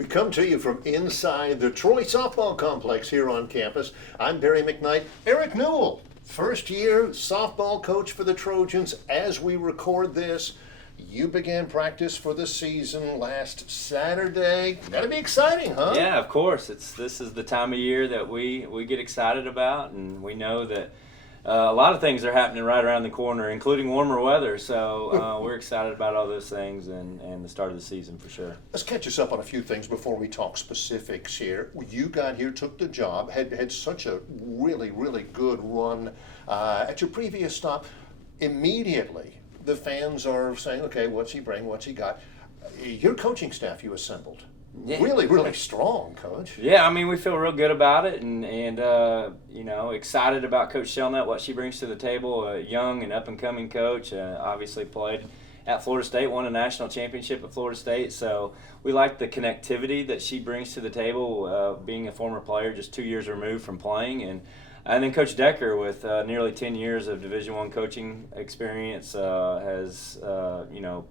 We come to you from inside the Troy softball complex here on campus. I'm Barry McKnight. Eric Newell, first year softball coach for the Trojans. As we record this, you began practice for the season last Saturday. Gotta be exciting, huh? Yeah, of course. This is the time of year that we get excited about, and we know that a lot of things are happening right around the corner, including warmer weather. So we're excited about all those things and the start of the season for sure. Let's catch us up on a few things before we talk specifics here. You got here, took the job, had such a really, really good run at your previous stop. Immediately, the fans are saying, okay, what's he bring, what's he got? Your coaching staff you assembled. Yeah. Really, really strong, Coach. Yeah, I mean, we feel real good about it and you know, excited about Coach Shelnut, what she brings to the table. A young and up-and-coming coach, obviously played at Florida State, won a national championship at Florida State. So we like the connectivity that she brings to the table, being a former player, just 2 years removed from playing. And then Coach Decker, with nearly 10 years of Division I coaching experience, has, you know,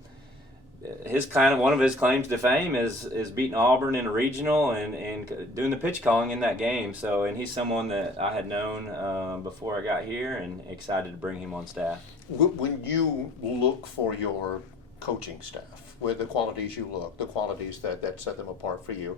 one of his claims to fame is beating Auburn in a regional and doing the pitch calling in that game. So, and he's someone that I had known before I got here, and excited to bring him on staff. When you look for your coaching staff, with the qualities you look, the qualities that set them apart for you,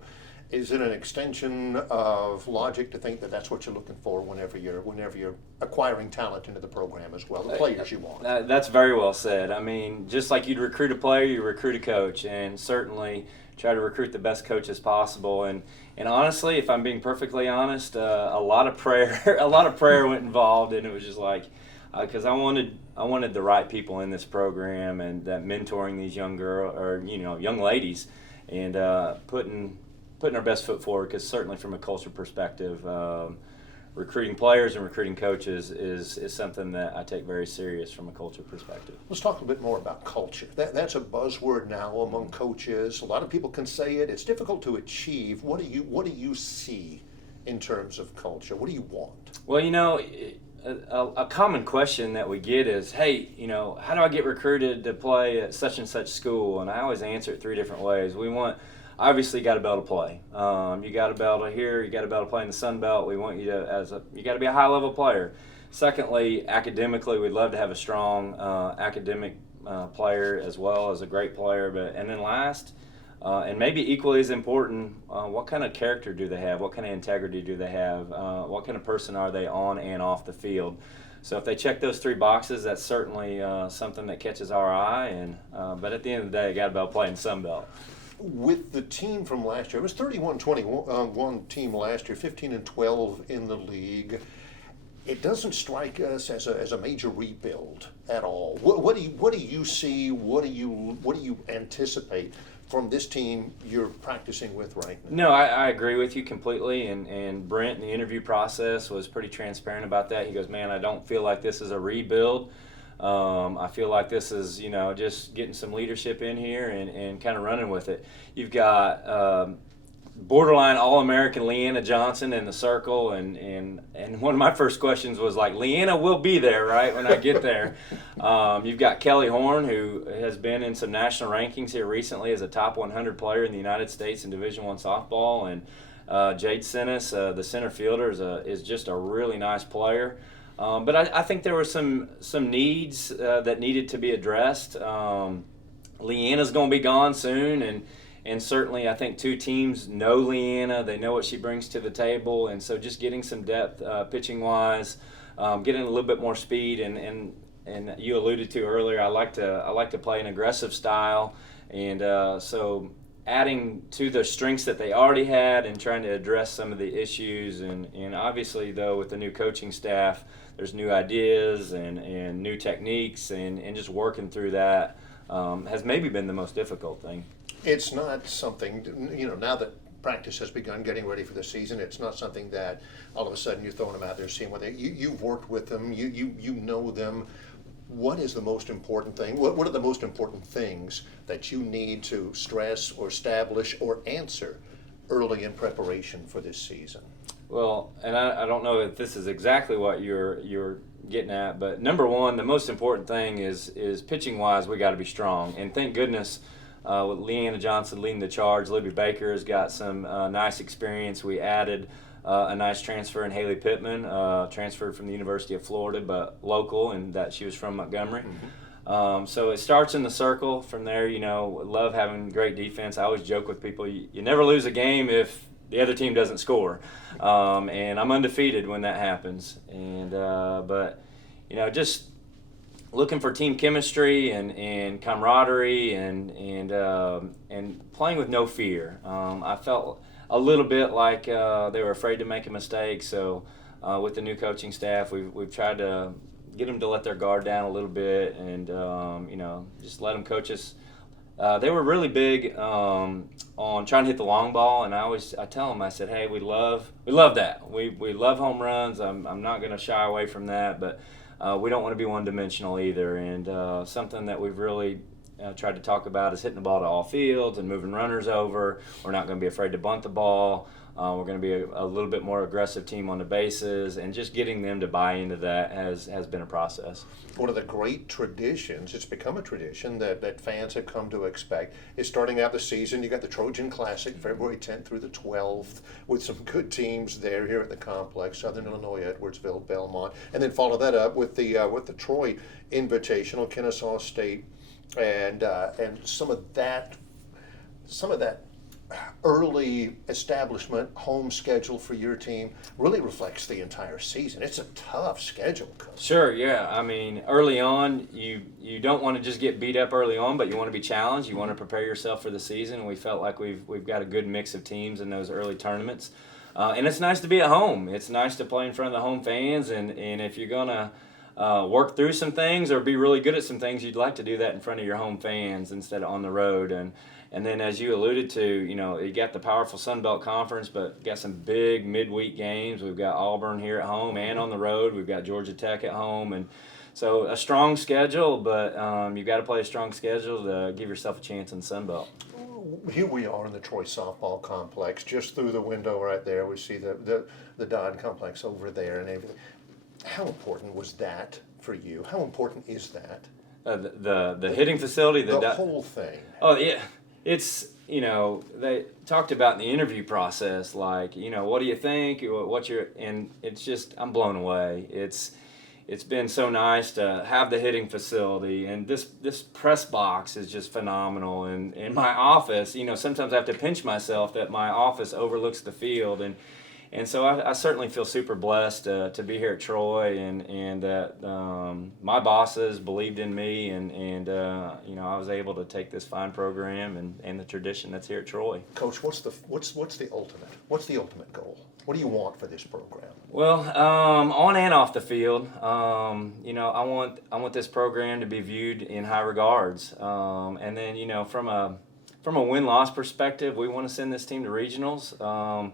is it an extension of logic to think that that's what you're looking for whenever you're acquiring talent into the program as well, the players you want? That's very well said. I mean, just like you'd recruit a player, you recruit a coach, and certainly try to recruit the best coaches possible. And honestly, if I'm being perfectly honest, a lot of prayer went involved, and it was just like, because I wanted the right people in this program, and that mentoring these young young ladies, and putting our best foot forward, because certainly from a culture perspective, recruiting players and recruiting coaches is something that I take very serious from a culture perspective. Let's talk a little bit more about culture. That's a buzzword now among coaches. A lot of people can say it. It's difficult to achieve. What do you see in terms of culture? What do you want? Well, you know, a common question that we get is, hey, you know, how do I get recruited to play at such and such school? And I always answer it three different ways. Obviously, you got to be able to play. You got to be able to hear. You got to be able to play in the Sun Belt. We want you to you got to be a high level player. Secondly, academically, we'd love to have a strong academic player as well as a great player. And then last, and maybe equally as important, what kind of character do they have? What kind of integrity do they have? What kind of person are they on and off the field? So if they check those three boxes, that's certainly something that catches our eye. But at the end of the day, you got to be able to play in Sun Belt. With the team from last year, it was 31-21 team last year, 15-12 in the league. It doesn't strike us as a major rebuild at all. What do you see? What do you anticipate from this team you're practicing with right now? No, I agree with you completely. And Brent in the interview process was pretty transparent about that. He goes, man, I don't feel like this is a rebuild. I feel like this is, you know, just getting some leadership in here and kind of running with it. You've got borderline All-American Leanna Johnson in the circle, and one of my first questions was like, Leanna will be there, right, when I get there. You've got Kelly Horn, who has been in some national rankings here recently as a top 100 player in the United States in Division I softball, and Jade Sinis, the center fielder, is just a really nice player. But I think there were some needs that needed to be addressed. Leanna's going to be gone soon, and certainly I think two teams know Leanna. They know what she brings to the table, and so just getting some depth pitching-wise, getting a little bit more speed, and you alluded to earlier, I like to play an aggressive style, and so adding to the strengths that they already had and trying to address some of the issues, and obviously though with the new coaching staff, there's new ideas and new techniques, and just working through that has maybe been the most difficult thing. It's not something, you know, now that practice has begun, getting ready for the season, it's not something that all of a sudden you're throwing them out there, seeing what you've worked with them, you know them. What is the most important thing? What are the most important things that you need to stress or establish or answer early in preparation for this season? Well, and I don't know if this is exactly what you're getting at, but number one, the most important thing is pitching wise, we got to be strong. And thank goodness with Leanna Johnson leading the charge. Libby Baker has got some nice experience. We added a nice transfer in Haley Pittman, transferred from the University of Florida, but local, and that she was from Montgomery. So it starts in the circle. From there, love having great defense. I always joke with people, you never lose a game if the other team doesn't score. And I'm undefeated when that happens. But just looking for team chemistry and camaraderie and playing with no fear. I felt a little bit like they were afraid to make a mistake. So with the new coaching staff, we've tried to get them to let their guard down a little bit and just let them coach us. They were really big on trying to hit the long ball, and I tell them, I said, hey, we love that. We love home runs. I'm not going to shy away from that, but we don't want to be one-dimensional either. And something that we've really tried to talk about is hitting the ball to all fields and moving runners over. We're not going to be afraid to bunt the ball. We're going to be a little bit more aggressive team on the bases, and just getting them to buy into that has been a process. One of the great traditions, it's become a tradition that fans have come to expect, is starting out the season. You got the Trojan Classic, February 10th through the 12th, with some good teams there here at the complex, Southern Illinois, Edwardsville, Belmont, and then follow that up with the Troy Invitational, Kennesaw State, and some of that early establishment home schedule for your team really reflects the entire season. It's a tough schedule, Coach. Sure, yeah. I mean, early on, you don't want to just get beat up early on, but you want to be challenged. You want to prepare yourself for the season. We felt like we've got a good mix of teams in those early tournaments. And it's nice to be at home. It's nice to play in front of the home fans, and if you're going to work through some things or be really good at some things, you'd like to do that in front of your home fans instead of on the road. And then, as you alluded to, you got the powerful Sun Belt Conference, but got some big midweek games. We've got Auburn here at home and on the road. We've got Georgia Tech at home. And so a strong schedule, but you've got to play a strong schedule to give yourself a chance in the Sun Belt. Here we are in the Troy softball complex. Just through the window right there, we see the Dodd complex over there and everything. How important was that for you? How important is that? The hitting facility? The whole thing. Oh, yeah. It's, they talked about in the interview process, like, what do you think? And it's just, I'm blown away. It's been so nice to have the hitting facility, and this press box is just phenomenal. And in my office, sometimes I have to pinch myself that my office overlooks the field, and so I certainly feel super blessed to be here at Troy, and that my bosses believed in me, and I was able to take this fine program and the tradition that's here at Troy. Coach, what's the ultimate? What's the ultimate goal? What do you want for this program? Well, on and off the field, I want this program to be viewed in high regards, and then from a win-loss perspective, we want to send this team to regionals.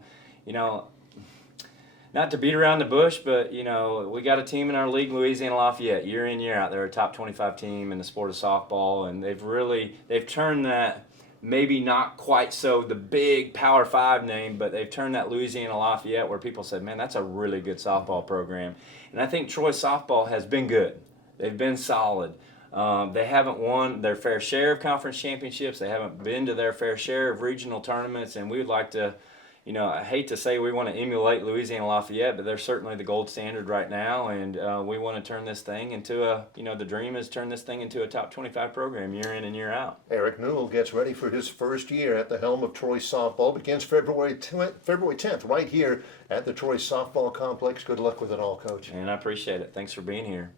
Not to beat around the bush, but we got a team in our league, Louisiana Lafayette, year in, year out. They're a top 25 team in the sport of softball, and they've turned that, maybe not quite so the big Power 5 name, but they've turned that Louisiana Lafayette where people said, man, that's a really good softball program. And I think Troy softball has been good. They've been solid. They haven't won their fair share of conference championships. They haven't been to their fair share of regional tournaments, and we would like to, I hate to say we want to emulate Louisiana Lafayette, but they're certainly the gold standard right now, and we want to turn this thing into the dream is turn this thing into a top 25 program year in and year out. Eric Newell gets ready for his first year at the helm of Troy softball. Begins February 10th right here at the Troy softball complex. Good luck with it all, Coach. And I appreciate it. Thanks for being here.